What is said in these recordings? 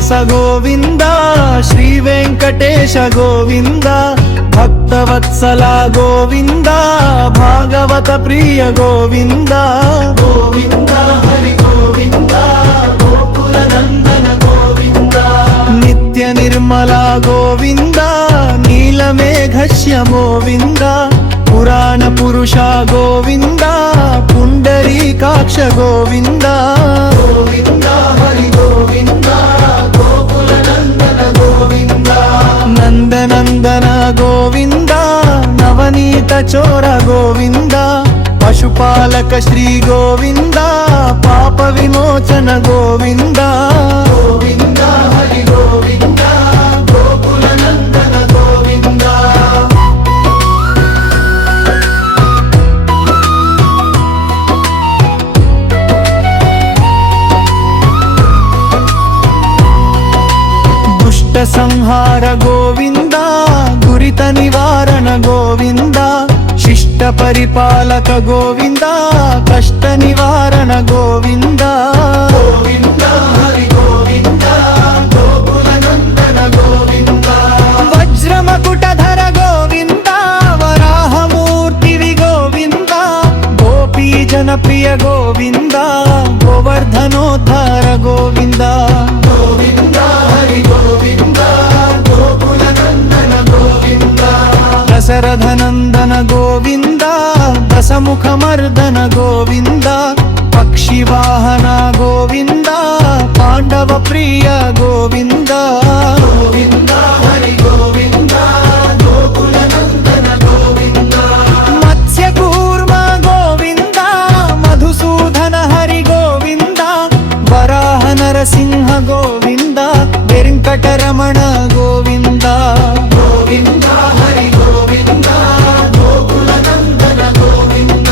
శ్రీనివాస గోవింద శ్రీ వెంకటేశ గోవింద భక్తవత్సల గోవింద భాగవత ప్రియ గోవింద గోవింద హరి గోవింద గోకుల నందన గోవింద నిత్య నిర్మల గోవింద నీలమేఘశ్య గోవింద పురాణ పురుష గోవింద పుండరీకాక్ష గోవింద గోవింద హరి గోవింద గోకుల నందన గోవింద నందనందన గోవింద నవనీత చోర గోవింద పశుపాలక శ్రీ గోవింద పాప విమోచన గోవింద గోవింద హరి గోవింద గోకుల నందన గోవింద సంహార గోవింద దురిత నివారణ గోవింద శిష్ట పరిపాలక గోవింద కష్ట నివారణ గోవింద గోవింద హరి గోవింద గోకుల నందన గోవింద వజ్రమకుటధర గోవింద వరాహమూర్తివి గోవింద గోపీ జనప్రియ గోవింద గోవర్ధనోద్ధార గోవింద గోవింద హరి గోవింద గోకుల నందన గోవింద దశరథ నందన గోవింద దశముఖ మర్దన గోవింద పక్షి వాహన గోవింద పాండవ ప్రియ గోవింద గోవింద హరి గోవింద గోకుల నందన గోవింద మత్స్య కూర్మ గోవింద మధుసూదన హరి గోవింద వరాహ నరసింహ గోవింద వెంకటరమణ గోవింద గోవింద హరి గోవింద గోకుల నందన గోవింద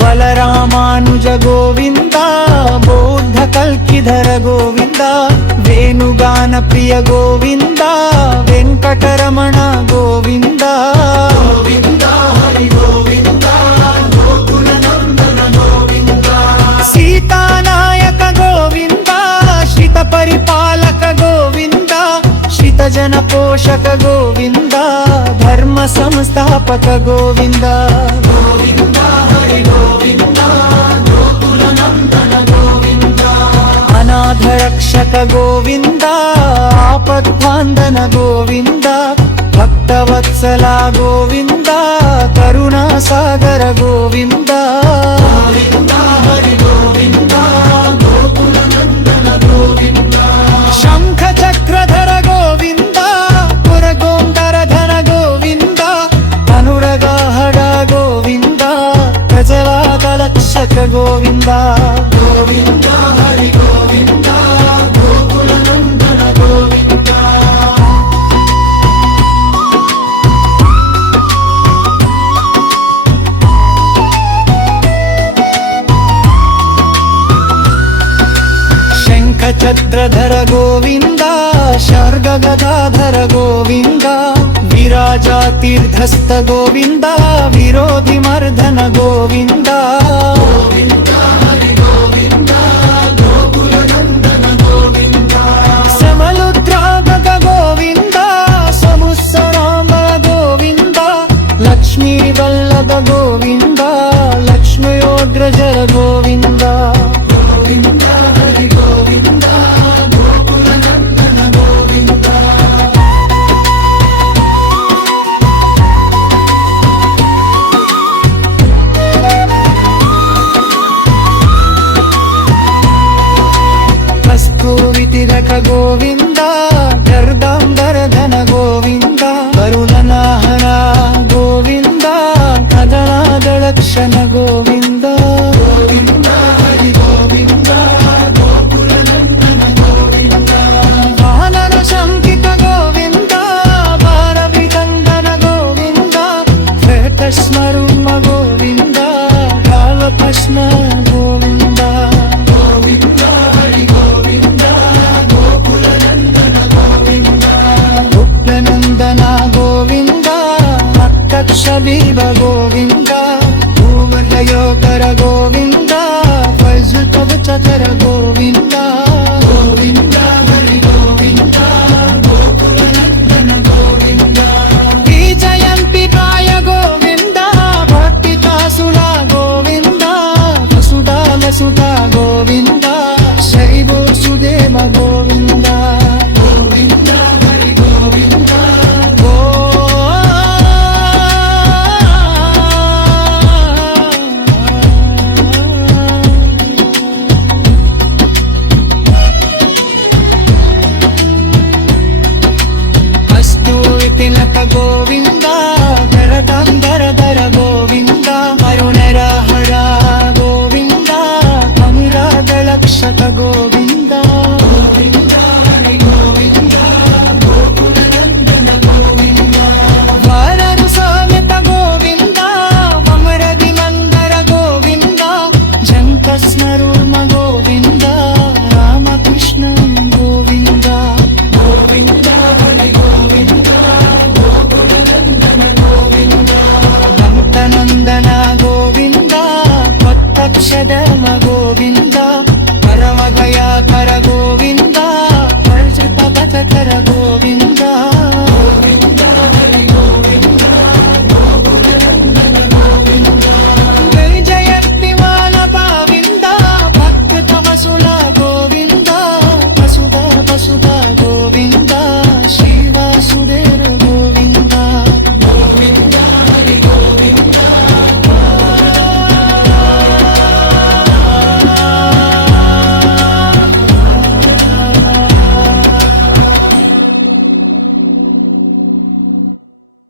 బలరామానుజ గోవింద బౌద్ధ కల్కిధర గోవింద వేణుగాన ప్రియ గోవింద వెంకటరమణ గోవింద గోవింద హరి గోవింద గోకుల నందన గోవింద సీతానాయక గోవింద శ్రిత పరిపాలక గోవింద శ్రిత జన పోషక గోవింద ధర్మ సంస్థాపక గోవింద గోవింద హరి గోవింద గోకుల నందన గోవింద అనాథ రక్షక గోవింద ఆపద్బాంధన గోవింద భక్తవత్సల గోవింద కరుణా సాగర గోవింద గోవింద హరి గోవింద గోకుల నందన గోవింద శంఖ చక్రధర గోవింద పురగోంధరధర గోవింద అనురగాహడ గోవింద ప్రజలాదలక్షక గోవింద గోవింద హరి గోవింద గోకుల నందన గోవింద శంఖ చక్రధర గోవింద శర్గగదాధర గోవింద విరాజా తీర్థస్థ గోవింద విరోధి మర్దన గోవింద గోవింద హరి గోవింద గోకుల నందన గోవింద సమలుద్రాగక గోవింద సముత్సరామ గోవింద లక్ష్మీ వల్లభ గోవింద లక్ష్మయోగ్రజర గోవింద గోవింద హరి గోవింద గోకుల నందన గోవింద కస్తూరితిలక గోవింద గర్భంధరధన గోవింద కరుణనాహన గోవింద కదలాదళక్షణ గోవింద గోవింద హరి గోవింద గోకుల నందన గోవింద వానర శంకిత గోవింద భారవికందన గోవింద శ్వేతస్మరుమ గోవింద కాలపశ్మ గోవింద గోవింద హరి గోవింద గోవింద ధర ధర ధర గోవింద